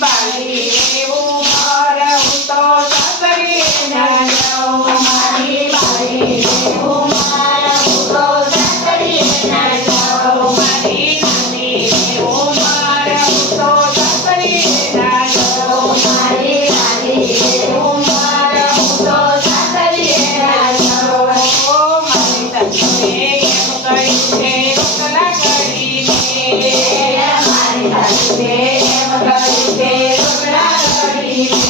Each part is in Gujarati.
બાળી એવું મારું તો સાસરીએ ના જાઉં. મારી બાળી એવું મારું તો સાસરીએ ના જાઉં. મારી નાની એવું મારું તો સાસરીએ ના જાઉં. મારી નાની એવું મારું તો સાસરીએ ના જાઉં. ઓ મારી સાસુએ એમ કર્યું છે રોટલા કરીને. મારી સાસુએ એમ કર્યું છે રોટલા કરીને.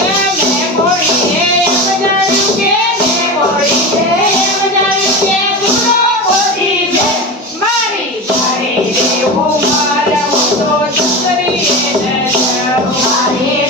મેં બોલીને એમ જાણ્યું કે મેં બોલીને એમ જાણ્યું કે દૂરો બોલી છે. મારી બાળી એવું મારું તો સાસરીએ ના જાઉં. મારી